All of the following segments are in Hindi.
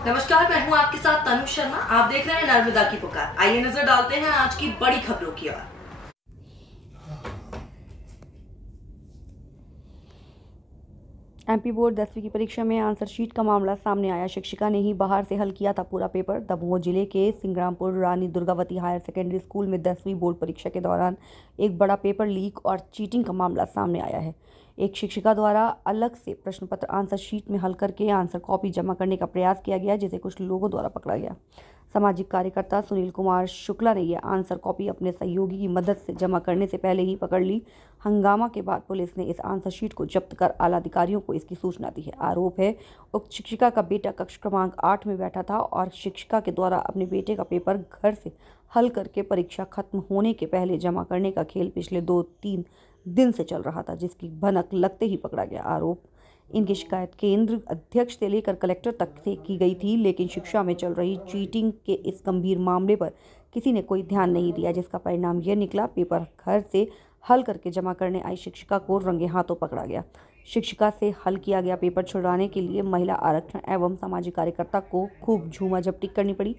नमस्कार, मैं हूं आपके साथ तनु शर्मा। आप देख रहे हैं नर्मदा की पुकार। आइए नजर डालते हैं आज की बड़ी खबरों की ओर। एमपी बोर्ड 10वीं की परीक्षा में आंसर शीट का मामला सामने आया। शिक्षिका ने ही बाहर से हल किया था पूरा पेपर। दमोह जिले के Singrampur Rani Durgavati higher secondary school में 10वीं बोर्ड परीक्षा के दौरान एक बड़ा पेपर लीक और चीटिंग का मामला सामने आया है। एक शिक्षिका द्वारा अलग से प्रश्न पत्र आंसर शीट में हल करके आंसर कॉपी जमा करने का प्रयास किया गया, जिसे कुछ लोगों द्वारा पकड़ा गया। सामाजिक कार्यकर्ता सुनील कुमार शुक्ला ने यह आंसर कॉपी अपने सहयोगी की मदद से जमा करने से पहले ही पकड़ ली। हंगामा के बाद पुलिस ने इस आंसर शीट को जब्त कर आला अधिकारियों को इसकी सूचना दी है। आरोप है, उक्त शिक्षिका का बेटा कक्ष क्रमांक 8 में बैठा था और शिक्षिका के द्वारा अपने बेटे का पेपर घर से हल करके परीक्षा खत्म होने के पहले जमा करने का खेल पिछले 2-3 दिन से चल रहा था, जिसकी भनक लगते ही पकड़ा गया। आरोप इनकी शिकायत केंद्र अध्यक्ष से लेकर कलेक्टर तक से की गई थी, लेकिन शिक्षा में चल रही चीटिंग के इस गंभीर मामले पर किसी ने कोई ध्यान नहीं दिया, जिसका परिणाम यह निकला। पेपर घर से हल करके जमा करने आई शिक्षिका को रंगे हाथों पकड़ा गया। शिक्षिका से हल किया गया पेपर छुड़ाने के लिए महिला आरक्षण एवं सामाजिक कार्यकर्ता को खूब झूमा झपटी करनी पड़ी।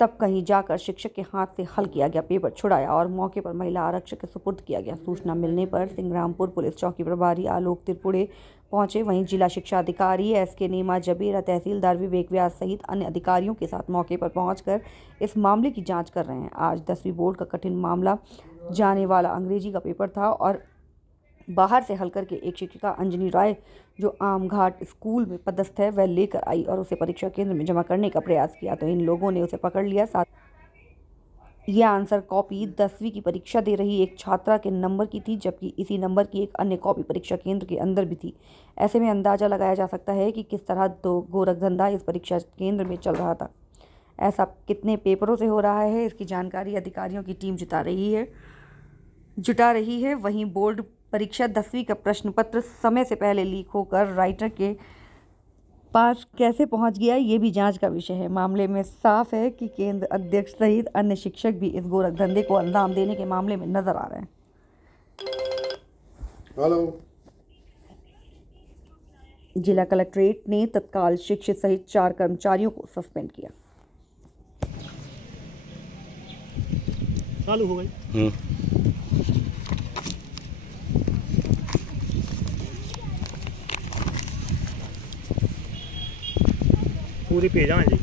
तब कहीं जाकर शिक्षक के हाथ से हल किया गया पेपर छुड़ाया और मौके पर महिला आरक्षक के सुपुर्द किया गया। सूचना मिलने पर सिंग्रामपुर पुलिस चौकी प्रभारी आलोक त्रिपुरे पहुंचे। वहीं जिला शिक्षा अधिकारी SK नीमा जबेरा, तहसीलदार विवेक व्यास सहित अन्य अधिकारियों के साथ मौके पर पहुंचकर इस मामले की जांच कर रहे हैं। आज 10वीं बोर्ड का कठिन मामला जाने वाला अंग्रेजी का पेपर था और बाहर से हल करके एक शिक्षिका अंजनी राय, जो आम घाट स्कूल में पदस्थ है, वह लेकर आई और उसे परीक्षा केंद्र में जमा करने का प्रयास किया, तो इन लोगों ने उसे पकड़ लिया। साथ यह आंसर कॉपी 10वीं की परीक्षा दे रही एक छात्रा के नंबर की थी, जबकि इसी नंबर की एक अन्य कॉपी परीक्षा केंद्र के अंदर भी थी। ऐसे में अंदाजा लगाया जा सकता है कि किस तरह गोरख धंधा इस परीक्षा केंद्र में चल रहा था। ऐसा कितने पेपरों से हो रहा है, इसकी जानकारी अधिकारियों की टीम जुटा रही है। वहीं बोर्ड परीक्षा 10वीं का प्रश्न पत्र समय से पहले लीक होकर राइटर के पास कैसे पहुंच गया, ये भी जांच का विषय है। मामले में साफ है कि केंद्र अध्यक्ष सहित अन्य शिक्षक भी इस गोरख धंधे को अंजाम देने के मामले में नजर आ रहे हैं। हेलो। जिला कलेक्ट्रेट ने तत्काल शिक्षक सहित 4 कर्मचारियों को सस्पेंड किया। चालू हो गई। पूरी पेज है जी।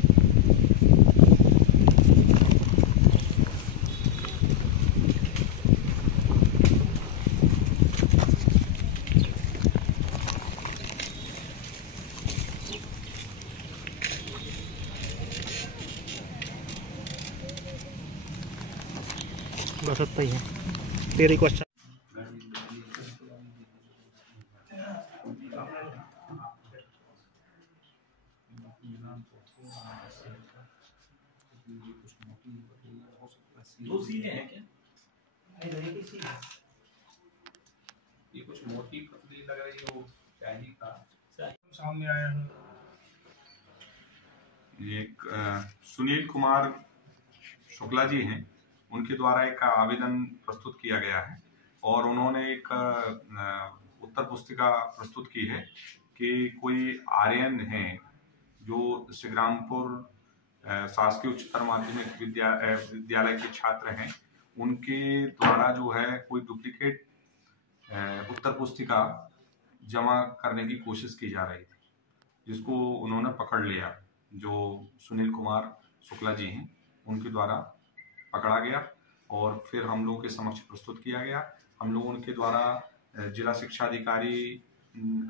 बस इतना ही है। तेरे क्वेश्चन दो सीने हैं क्या? ये कुछ मोटी पतली लग रही है, वो शाही का सामने आया है। एक सुनील कुमार शुक्ला जी हैं, उनके द्वारा एक आवेदन प्रस्तुत किया गया है और उन्होंने एक उत्तर पुस्तिका प्रस्तुत की है कि कोई आर्यन हैं जो श्रीरामपुर शासकीय उच्चतर माध्यमिक विद्यालय के छात्र हैं, उनके द्वारा जो है कोई डुप्लीकेट उत्तर पुस्तिका जमा करने की कोशिश की जा रही थी, जिसको उन्होंने पकड़ लिया। जो सुनील कुमार शुक्ला जी हैं, उनके द्वारा पकड़ा गया और फिर हम लोगों के समक्ष प्रस्तुत किया गया। हम लोग उनके द्वारा जिला शिक्षा अधिकारी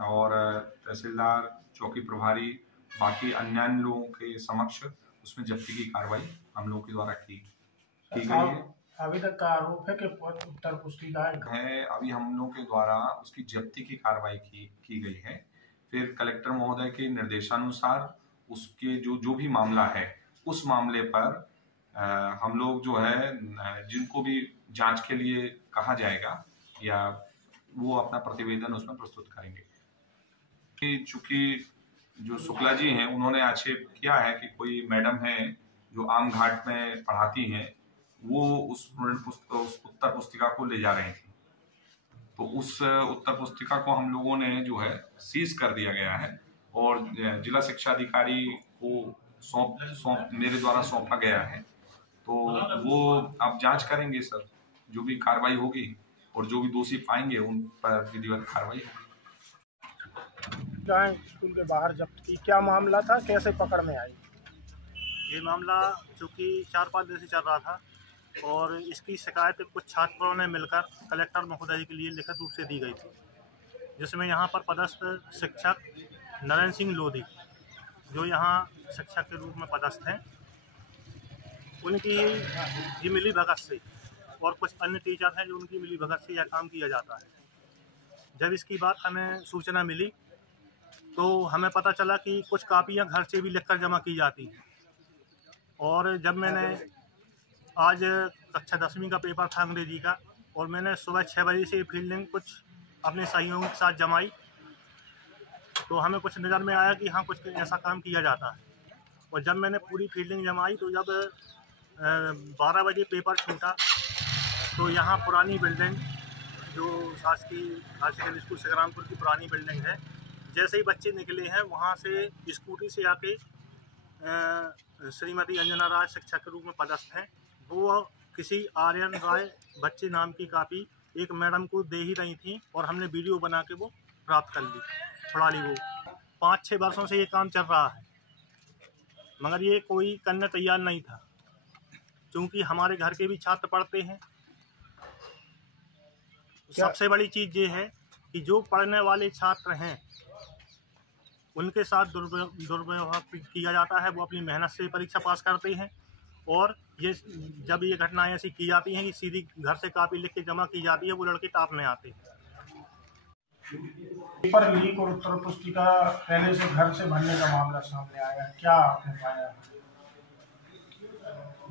और तहसीलदार, चौकी प्रभारी, बाकी अन्य लोगों के समक्ष उसमें जब्ती की कार्रवाई हम लोगों के द्वारा की गई है। अभी तक का आरोप है कि उत्तर पुस्तिका है, अभी हम लोगों के द्वारा उसकी जब्ती की कार्रवाई की गई है। फिर कलेक्टर महोदय के निर्देशानुसार उसके जो भी मामला है, उस मामले पर हम लोग जो है जिनको भी जांच के लिए कहा जाएगा या वो अपना प्रतिवेदन उसमें प्रस्तुत करेंगे। चूंकि जो शुक्ला जी हैं, उन्होंने आक्षेप किया है कि कोई मैडम है जो आम घाट में पढ़ाती हैं, वो उस उत्तर पुस्तिका को ले जा रही थी, तो उस उत्तर पुस्तिका को हम लोगों ने जो है सीज कर दिया गया है और जिला शिक्षा अधिकारी को मेरे द्वारा सौंपा गया है, तो वो आप जांच करेंगे सर, जो भी कार्रवाई होगी और जो भी दोषी पाएंगे उन पर विधिवत कार्रवाई होगी। स्कूल के बाहर जब्त की, क्या मामला था, कैसे पकड़ में आई? ये मामला चूँकि 4-5 दिन से चल रहा था और इसकी शिकायत कुछ छात्रों ने मिलकर कलेक्टर महोदय के लिए लिखित रूप से दी गई थी, जिसमें यहाँ पर पदस्थ शिक्षक नरेंद्र सिंह लोधी, जो यहाँ शिक्षक के रूप में पदस्थ हैं, उनकी ही मिली भगत से और कुछ अन्य टीचर हैं जो उनकी मिली भगत से यह काम किया जाता है। जब इसकी बात हमें सूचना मिली तो हमें पता चला कि कुछ कापियाँ घर से भी लिखकर जमा की जाती हैं, और जब मैंने आज कक्षा 10वीं का पेपर था अंग्रेजी का, और मैंने सुबह 6 बजे से फील्डिंग कुछ अपने सहयोगियों के साथ जमाई, तो हमें कुछ नज़र में आया कि हाँ कुछ ऐसा काम किया जाता है। और जब मैंने पूरी फील्डिंग जमाई तो जब 12 बजे पेपर छूटा तो यहाँ पुरानी बिल्डिंग, जो शासकीय हायर सेकेंडरी स्कूल संग्रामपुर की पुरानी बिल्डिंग है, जैसे ही बच्चे निकले हैं वहाँ से स्कूटी से आके श्रीमती अंजना राय शिक्षक के रूप में पदस्थ हैं, वो किसी आर्यन राय बच्चे नाम की कापी एक मैडम को दे ही रही थी, और हमने वीडियो बना के वो प्राप्त कर ली, छुड़ा ली। वो 5-6 वर्षों से ये काम चल रहा है, मगर ये कोई करने तैयार नहीं था, क्योंकि हमारे घर के भी छात्र पढ़ते हैं। सबसे बड़ी चीज़ ये है कि जो पढ़ने वाले छात्र हैं उनके साथ दुर्व्यवहार किया जाता है। वो अपनी मेहनत से परीक्षा पास करते हैं, और ये जब ये घटनाएं ऐसी की जाती हैं कि सीधी घर से कापी लिख के जमा की जाती है, वो लड़के टॉप में आते हैं। पेपर लीक और उत्तर पुस्तिका पहले से घर से भरने का मामला सामने आया, क्या आपने पाया?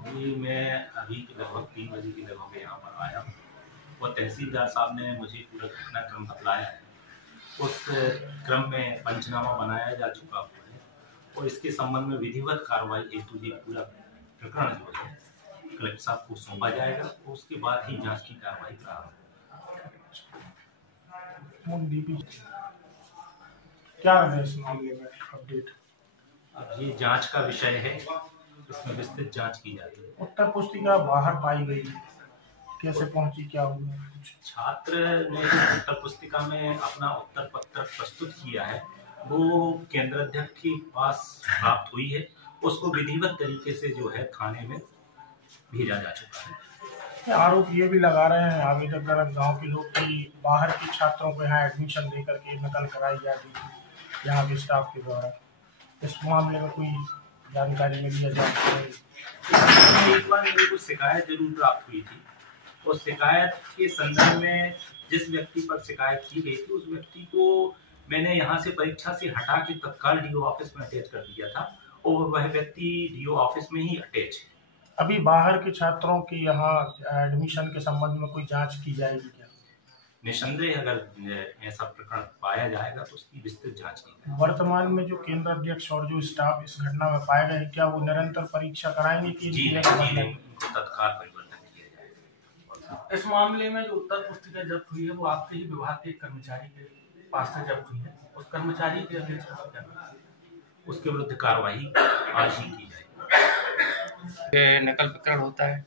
जी, मैं अभी लगभग 3 बजे के लगभग यहाँ पर आया और तहसीलदार साहब ने मुझे पूरा घटनाक्रम बतलाया है। उस क्रम में पंचनामा बनाया जा चुका हुआ है और इसके संबंध में विधिवत कार्रवाई हेतु ये पूरा प्रकरण जो है कलेक्टर साहब को सौंपा जाएगा, और उसके बाद ही जांच की कार्रवाई प्रारंभ होगी। क्या है इस मामले में अपडेट? अब ये जांच का विषय है, इसमें विस्तृत जांच की जाती है। उत्तर पुस्तिका बाहर पाई गई, कैसे पहुंची, क्या हुआ? छात्र ने उत्तर पुस्तिका में अपना उत्तर पत्र प्रस्तुत किया है, वो केंद्र अध्यक्ष के पास प्राप्त हुई है, उसको विधिवत तरीके से जो है थाने में भेजा जा चुका है। आरोप ये भी लगा रहे हैं आवेदक गांव के लोग कि बाहर के छात्रों को यहाँ एडमिशन दे करके नकल कराई जाती है यहाँ के स्टाफ के द्वारा। इस मामले में कोई जानकारी मिली है? एक बार मेरे को शिकायत जरूर प्राप्त हुई थी, और शिकायत के संदर्भ में जिस व्यक्ति पर शिकायत की गई थी उस व्यक्ति को मैंने यहाँ से परीक्षा से हटा के तत्काल डीओ ऑफिस में अटैच कर दिया था, और वह व्यक्ति डीओ ऑफिस में ही अटैच है। अभी बाहर के छात्रों की यहाँ एडमिशन के संबंध में कोई जांच की जाएगी क्या? निसंदेह अगर ऐसा प्रकरण पाया जाएगा तो उसकी विस्तृत जांच की जाएगी। वर्तमान में जो केंद्र अध्यक्ष और जो स्टाफ इस घटना में पाए गए, क्या वो निरंतर परीक्षा कराएंगे कि तत्काल परिवर्तन किया जाएगा? इस मामले में जो उत्तर पुस्तिका जब्त हुई है वो आपके ही विभाग के कर्मचारी के पास से जब्त हुई है, उस कर्मचारी के उसके विरुद्ध कार्रवाई आज ही की जाएगी। नकल प्रकरण होता है,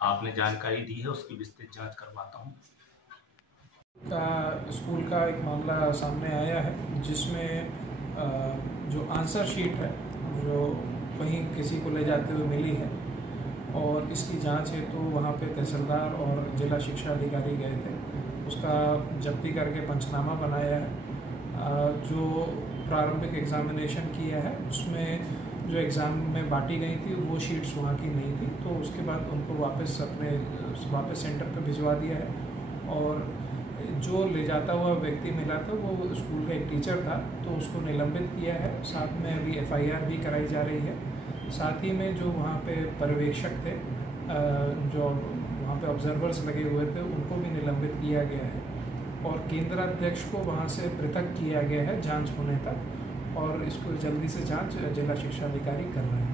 आपने जानकारी दी है, उसकी विस्तृत जांच करवाता हूँ। स्कूल का एक मामला सामने आया है जिसमें जो आंसर शीट है जो कहीं किसी को ले जाते हुए मिली है, और इसकी जांच है तो वहाँ पे तहसीलदार और जिला शिक्षा अधिकारी गए थे, उसका जब्ती करके पंचनामा बनाया है। जो प्रारंभिक एग्जामिनेशन किया है उसमें जो एग्ज़ाम में बांटी गई थी वो शीट्स वहाँ की नहीं थी, तो उसके बाद उनको वापस सेंटर पे भिजवा दिया है। और जो ले जाता हुआ व्यक्ति मिला था वो स्कूल का एक टीचर था, तो उसको निलंबित किया है। साथ में अभी FIR भी कराई जा रही है। साथ ही में जो वहाँ पे पर्यवेक्षक थे, जो वहाँ पे ऑब्जर्वर्स लगे हुए थे, उनको भी निलंबित किया गया है, और केंद्राध्यक्ष को वहाँ से पृथक किया गया है जांच होने तक, और इसको जल्दी से जांच जिला शिक्षा अधिकारी कर रहे हैं।